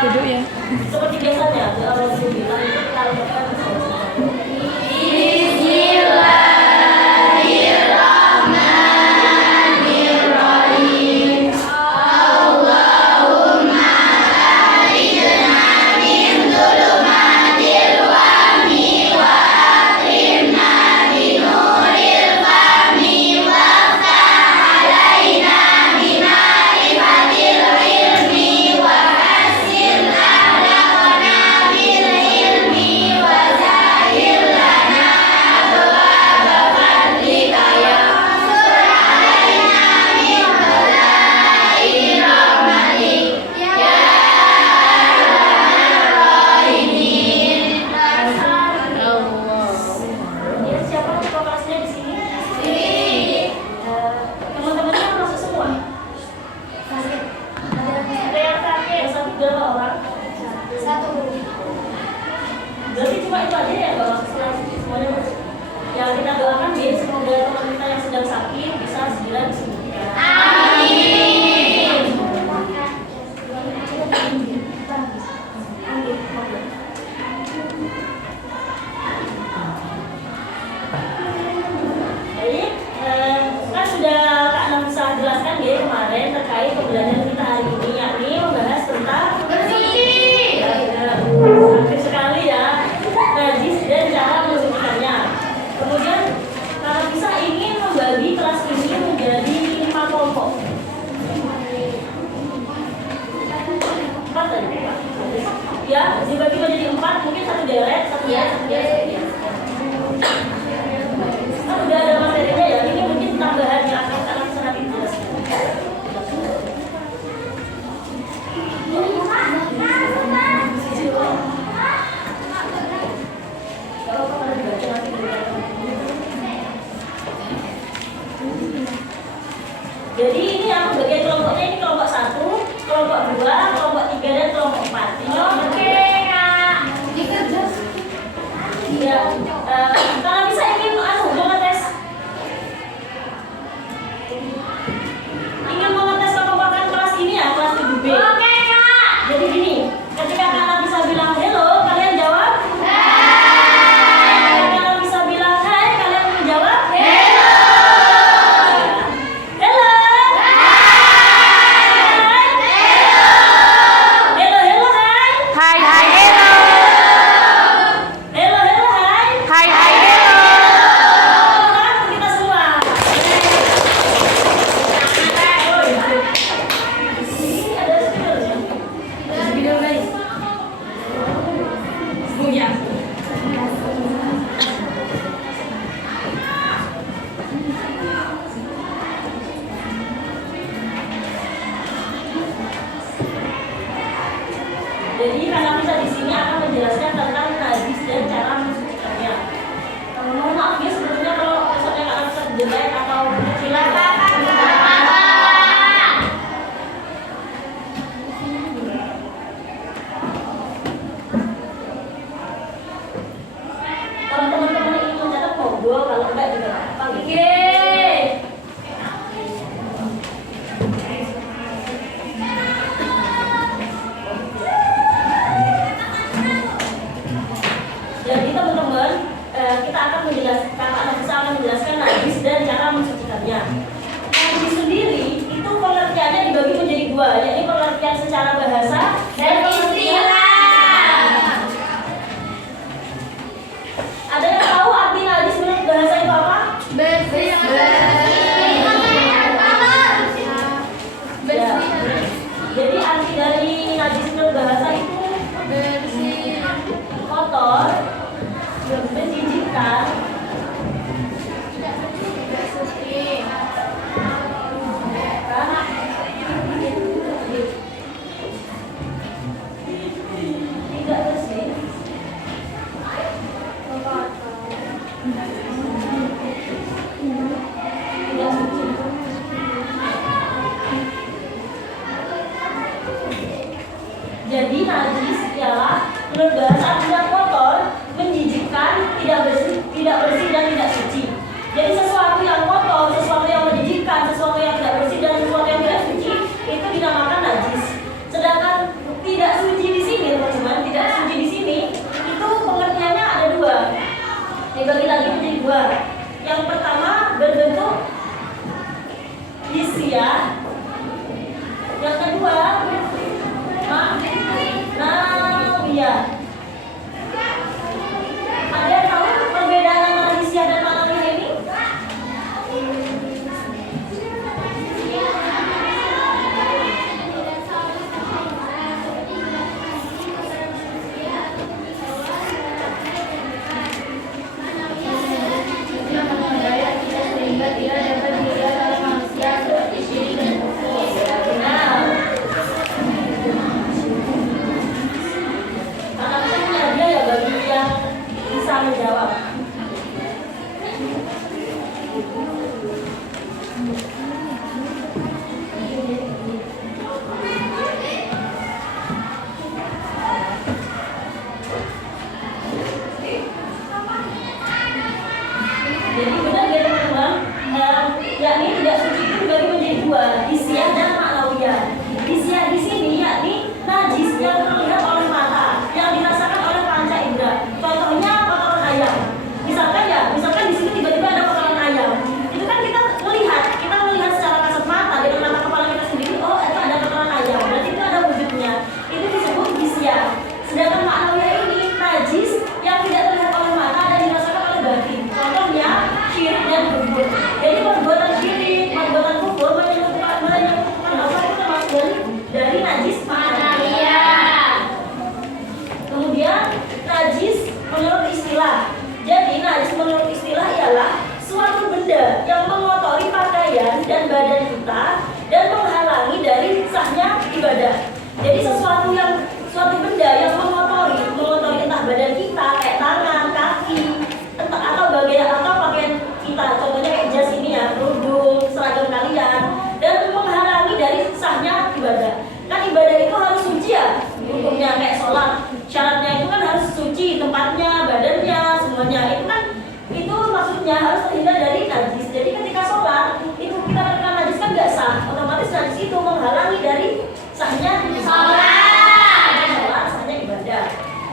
Duduk ya. Seperti biasanya, doa Rasulullah itu kita lakukan bersama-sama. Berarti cuma itu aja ya, Mbak, semuanya masuk. Yang kita doakan biar semoga teman kita yang sedang sakit bisa segera disembuhkan. Amin. Jadi kan sudah Kak Nafisa jelaskan ya kemarin terkait pembelajaran kita hari ini, yakni membahas tentang aktif sekali ya, najis dan cara mensucikannya. Kemudian Kak Nafisa ingin membagi kelas ini menjadi 5 kelompok. 4 tadi, Pak? Ya, dibagi menjadi 4, mungkin satu deret, satu deret. Kan udah ada materinya ya, ini mungkin tambahan yang akan Kak Nafisa nanti jelaskan. Jadi ini yang bagian kelompoknya ini kelompok 1, kelompok 2, kelompok 3 dan kelompok 4. Oke, Kak. Ya, kalau bisa ingin mengetes. Ingin mengetes kekompakan kelas ini ya, kelas 7B. Oke, Kak. Jadi gini, ketika Kak bisa bilang hello, kalian jawab? Jadi Kak Nafisa di sini akan menjelaskan tentang najis dan cara mensucikannya. Mohon maaf ya sebetulnya kalau besoknya Kak Nafisa jelek atau kecilan. Kalau teman-teman ingin mencatat ngobrol, kalau enggak juga apa gitu. Jadi teman-teman, kita akan menjelaskan, Kak Nafisa akan menjelaskan najis dan cara mensucikannya. Najis sendiri itu pengertiannya dibagi menjadi 2, yaitu pengertian secara bahasa dan istilah. Ada yang tahu arti najis menurut bahasa itu apa? Bersih. Jadi arti dari najis menurut bahasa itu bersih, kotor, menjijikkan, tidak bersih, tidak suci. Jadi najis ialah menurut bahasa artinya kotor, menjijikkan, tidak bersih dan tidak suci. Jadi sesuatu yang kotor, sesuatu yang menjijikkan, sesuatu yang tidak bersih dan sesuatu yang tidak suci itu dinamakan najis. Sedangkan tidak suci di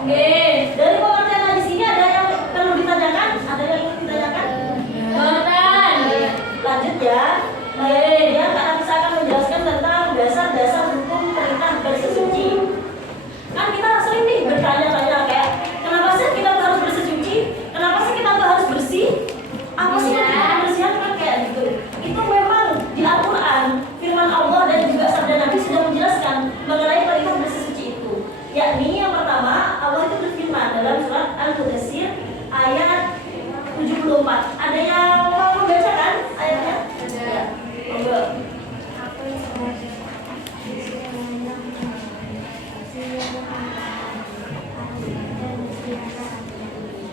Dari pengertian najis ini ada yang perlu ditanyakan? Ada yang ingin ditanyakan? Lanjut ya. Dia akan bisa akan menjelaskan tentang dasar-dasar hukum perintah bersesuci. Kan kita sering nih bertanya-tanya kayak, kenapa sih kita harus bersesuci? Kenapa sih kita harus bersih? Apa sih kebersihan kan kayak gitu? Itu memang di Al-Quran, firman Allah dan juga sabda Nabi sudah menjelaskan mengenai perintah bersesuci itu. Yakni yang pertama, Allah itu berfirman dalam surat Al-Mudaththir ayat 74. Ada yang mau membacakan ayatnya? Ada. Monggo.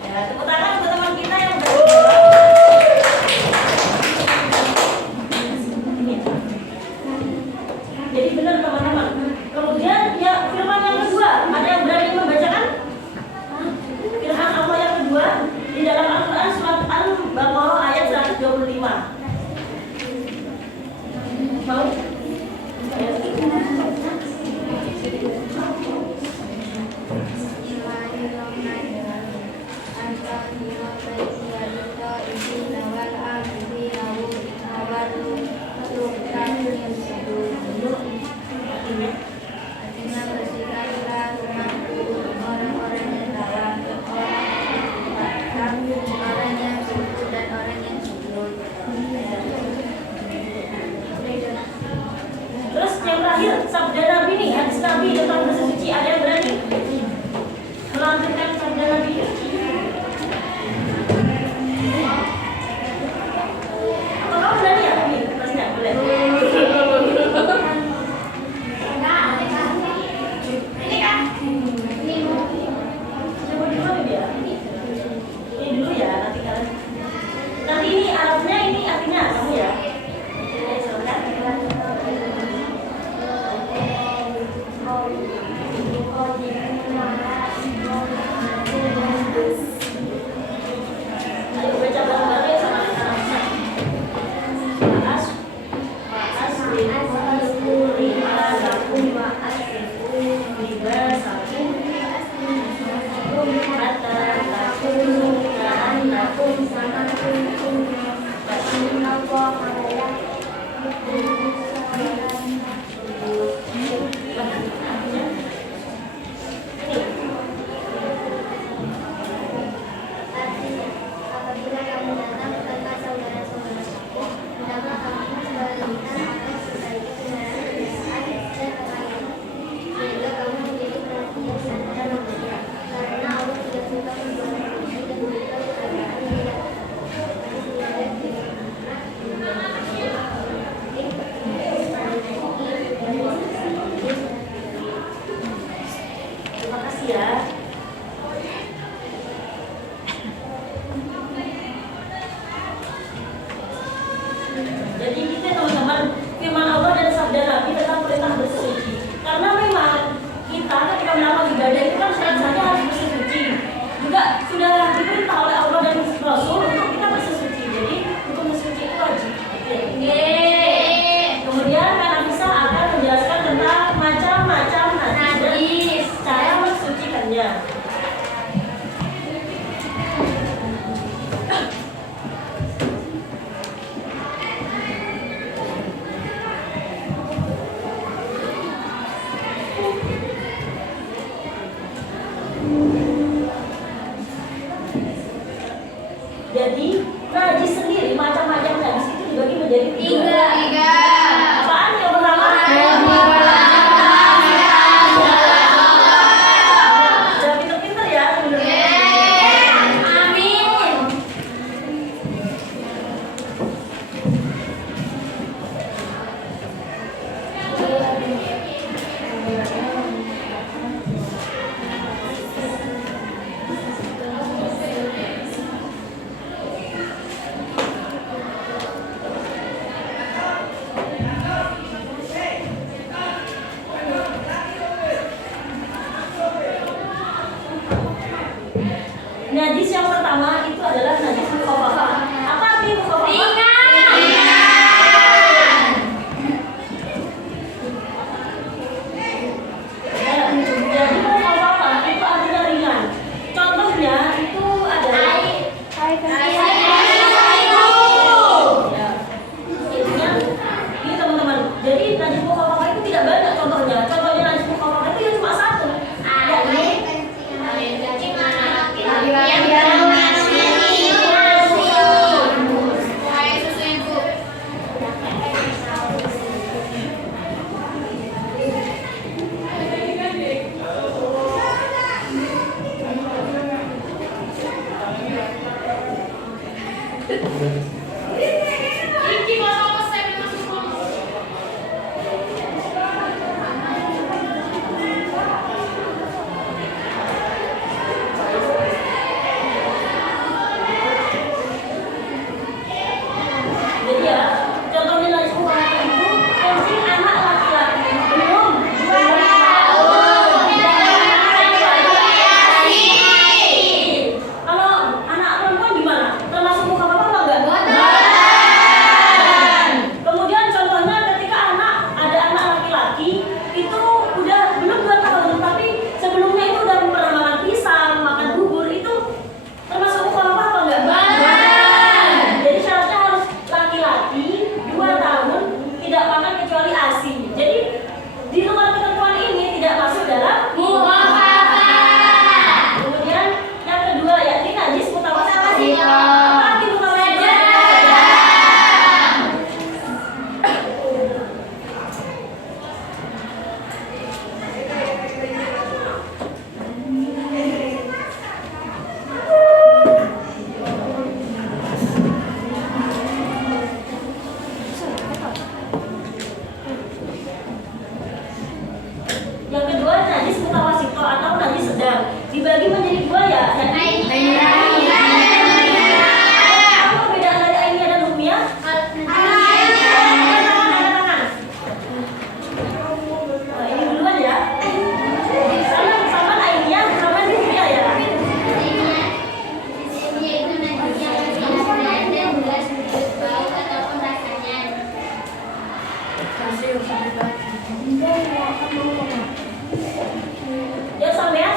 Ya, tepuk tangan untuk teman kita yang jadi benar teman-teman. Kemudian ya firman yang kedua, ada yang berani membacakan? Firman Allah yang kedua di dalam Al-Quran surat Al-Baqarah ayat 125. Mau? Terus yang terakhir, sabda Nabi nih, hadis Nabi tentang bersesuci. Ada yang berani melanjutkan sabda Nabi? Apa kamu berani ya? Nih, terusnya boleh. Ini kan? Coba dulu ya. Ini dulu ya, nanti kalian. Nanti ini Arabnya, ini artinya kamu ya. Ayo baca bareng-bareng ya sama anak-anak. Terima kasih ya. Jadi kita teman-teman, firman Allah dan sabda Nabi tentang perintah bersesuci. Karena memang kita ketika melakukan ibadah itu kan syarat-syaratnya harus bersesuci. Juga sudah diperintah oleh Allah dan Rasul untuk kita bersesuci. Jadi untuk bersesuci itu wajib. Kemudian Kak Nafisa akan menjelaskan tentang macam-macam najis dan cara mensucikannya. Jadi najis sendiri, macam-macam najis itu dibagi menjadi tiga. Apaan yang pertama? Sudah pinter-pinter ya sebenarnya. Amin. Najis yang pertama itu adalah najis mukhaffafah. Apa arti mukhaffafah? Jadi mukhaffafah itu artinya ringan.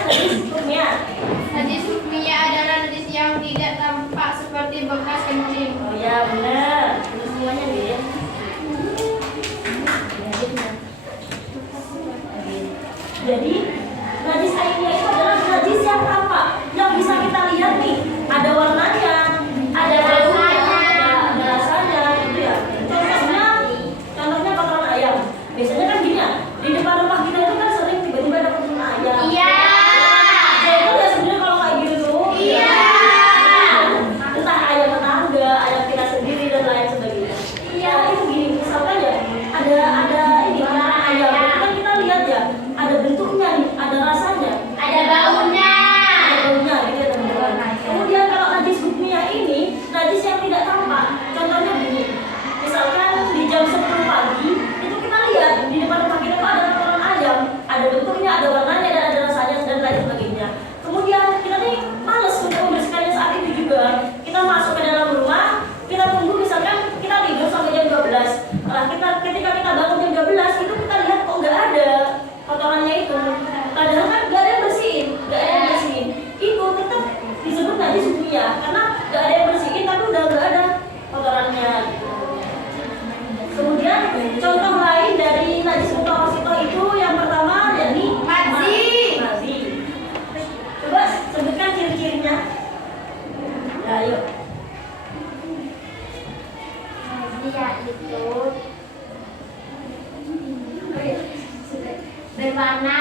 najis hukmiyah. Najis hukmiyah adalah najis yang tidak tampak seperti bekas kencing. Oh ya benar, itu semuanya nih. Jadi najis ainiyah itu adalah najis yang tampak, yang bisa kita lihat nih, ada warnanya, ada baunya, ada rasanya, gitu ya. Contohnya kotoran ayam. Biasanya kan gini ya, di depan rumah kita itu kan sering tiba-tiba ada kotoran ayam. Iya. Jadi ya sebenarnya kalau kayak gitu tuh. Iya. Entah ayam tetangga, ayam kita sendiri dan lain sebagainya. Iya, itu gini, misalkan ya ada ini kotoran ayam, itu kan kita lihat ya, ada bentuknya nih, ada rasanya, Ada baunya. ada baunya gitu ya teman-teman. Kemudian kalau najis hukmiyah ini najis yang tidak tampak. Contohnya gini, misalkan di jam 10 pagi itu kita lihat di depan rumah kita tuh ada kotoran ayam, ada bentuknya, ada warnanya dan ada rasanya dan lain sebagainya. Kemudian kita nih males untuk membersihkannya saat itu juga. Kita masuk ke dalam rumah, kita tunggu misalkan kita tidur sampai jam 12. Nah, ketika kita bangun jam 12 itu kita lihat kok nggak ada kotorannya itu. Padahal kan nggak ada yang bersihin, nggak ada yang bersihin. Itu tetap disebut najis hukmiyah karena nggak ada yang bersihin tapi udah nggak ada kotorannya. Kemudian contoh lain dari najis mutawasithah itu yang pertama yakni Mazi. mazi. Coba sebutkan ciri-cirinya. Ya, ayo. Dia itu berwarna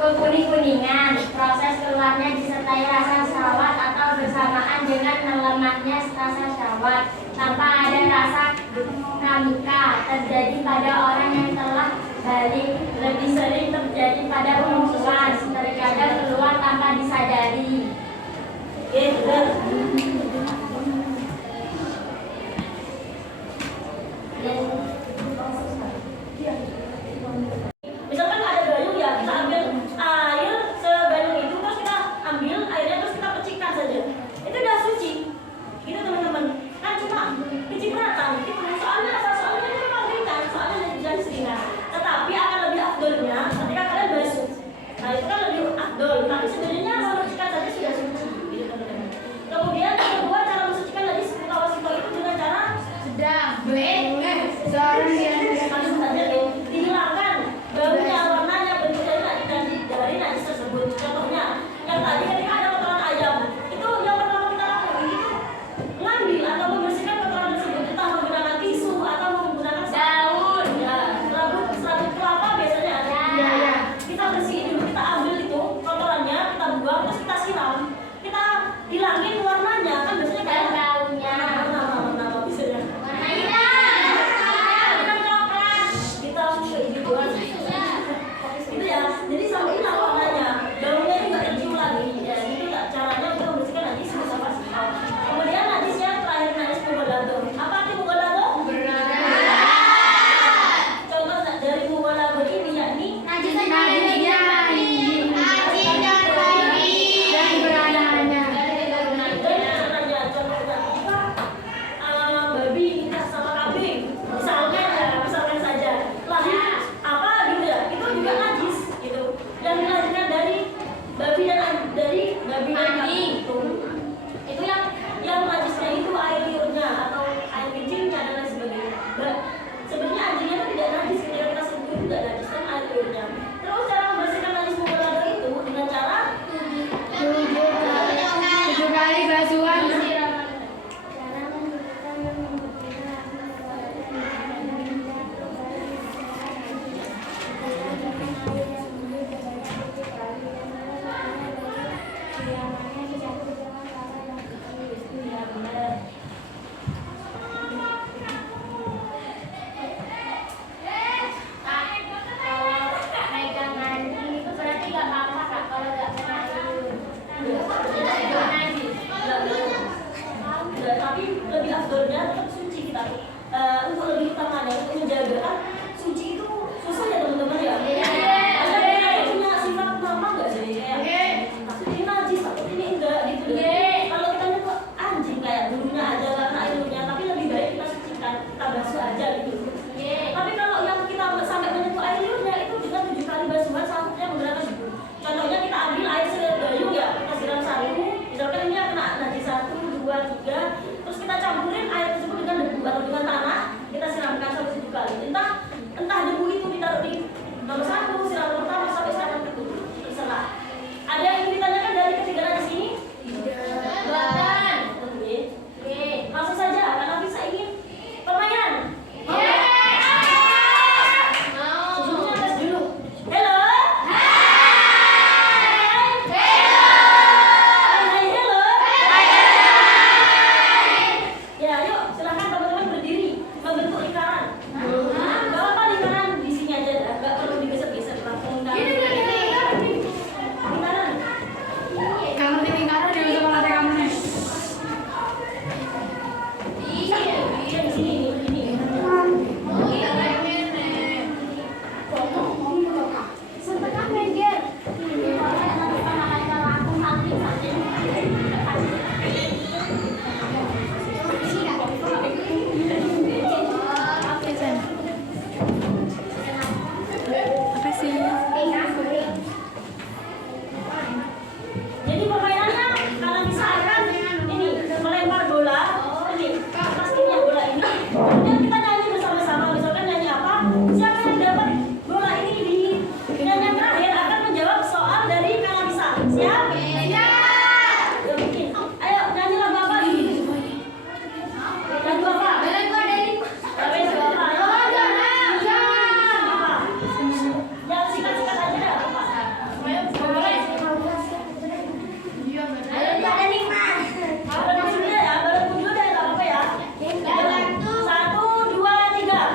berkuning-kuningan. Proses keluarnya disertai rasa syahwat atau bersamaan dengan melemahnya rasa syahwat tanpa ada rasa namika. Terjadi pada orang yang telah balik, lebih sering terjadi pada perempuan, terkadang keluar tanpa disadari. Oke, benar. Misalkan ada gayung ya, kita ambil air segayung itu terus kita ambil airnya terus kita percikan saja. Itu udah suci. Gitu teman-teman. Kan cuma kecipratan. Soalnya itu memang ringan, soalnya jangan seringan. Tetapi akan lebih afdolnya ketika kalian basuh. Siap? Ya, bikin. Ayo nyanyi lagu apa ini? Lagu apa? Lagu apa? Yang singkat-singkat aja dah. Bareng dulu ya, bareng dulu deh, nggak apa-apa ya. 1, 2, 3.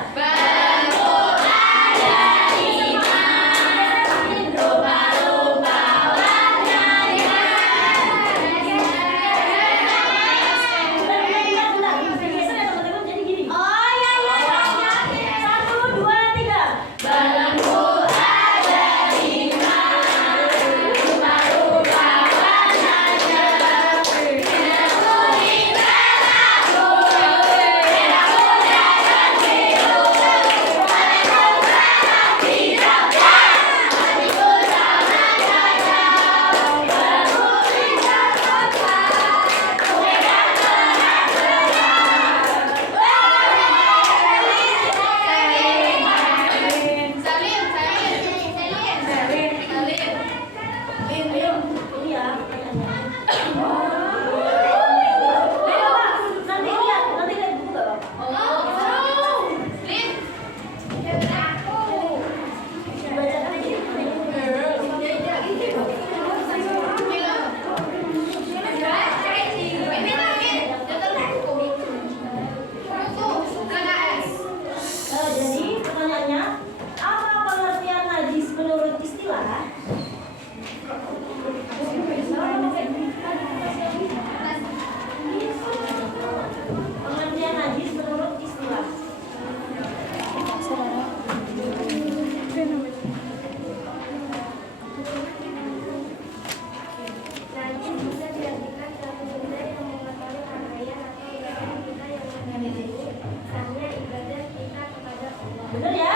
Jadi pertanyaannya, apa pengertian najis menurut istilah? Pengertian najis menurut istilah. Najis bisa diartikan suatu benda yang mengotori pakaian atau ibadah kita yang menandai misalnya ibadah kita kepada Allah. Benar ya?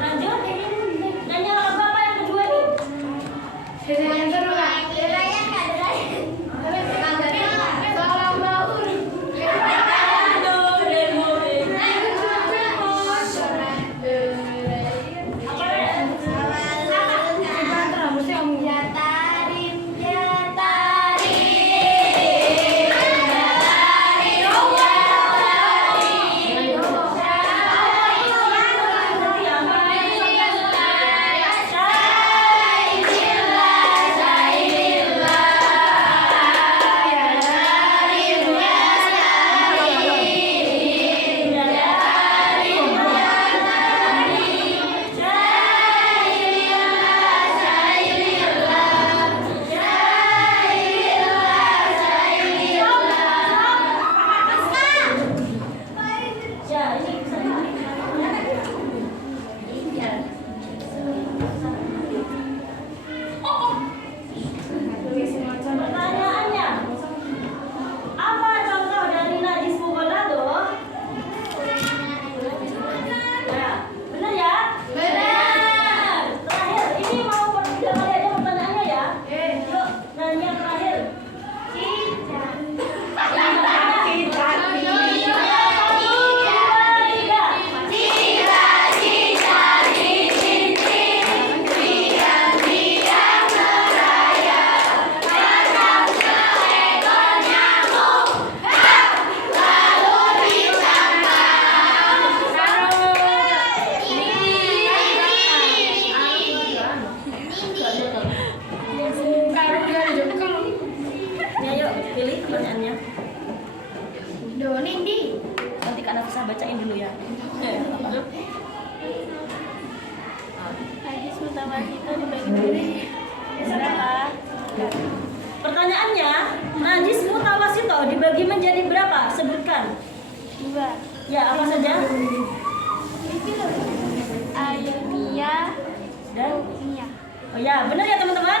Lanjut. Nyanyi lagu apa yang kedua nih? Ya, ini bisa Pertanyaannya, apa contoh dari najis mughalladho? Ya, benar ya? Benar. Terakhir, ini mau tiga kali aja pertanyaannya ya. Yuk, nanya terakhir. Ya, yuk, pilih pertanyaannya. Nanti Kak Nafisa bacain dulu ya. Pertanyaannya, najis mutawasito dibagi menjadi berapa? Sebutkan. 2. Ya, apa saja? Air, minyak, Dan minyak. oh ya, benar ya teman-teman?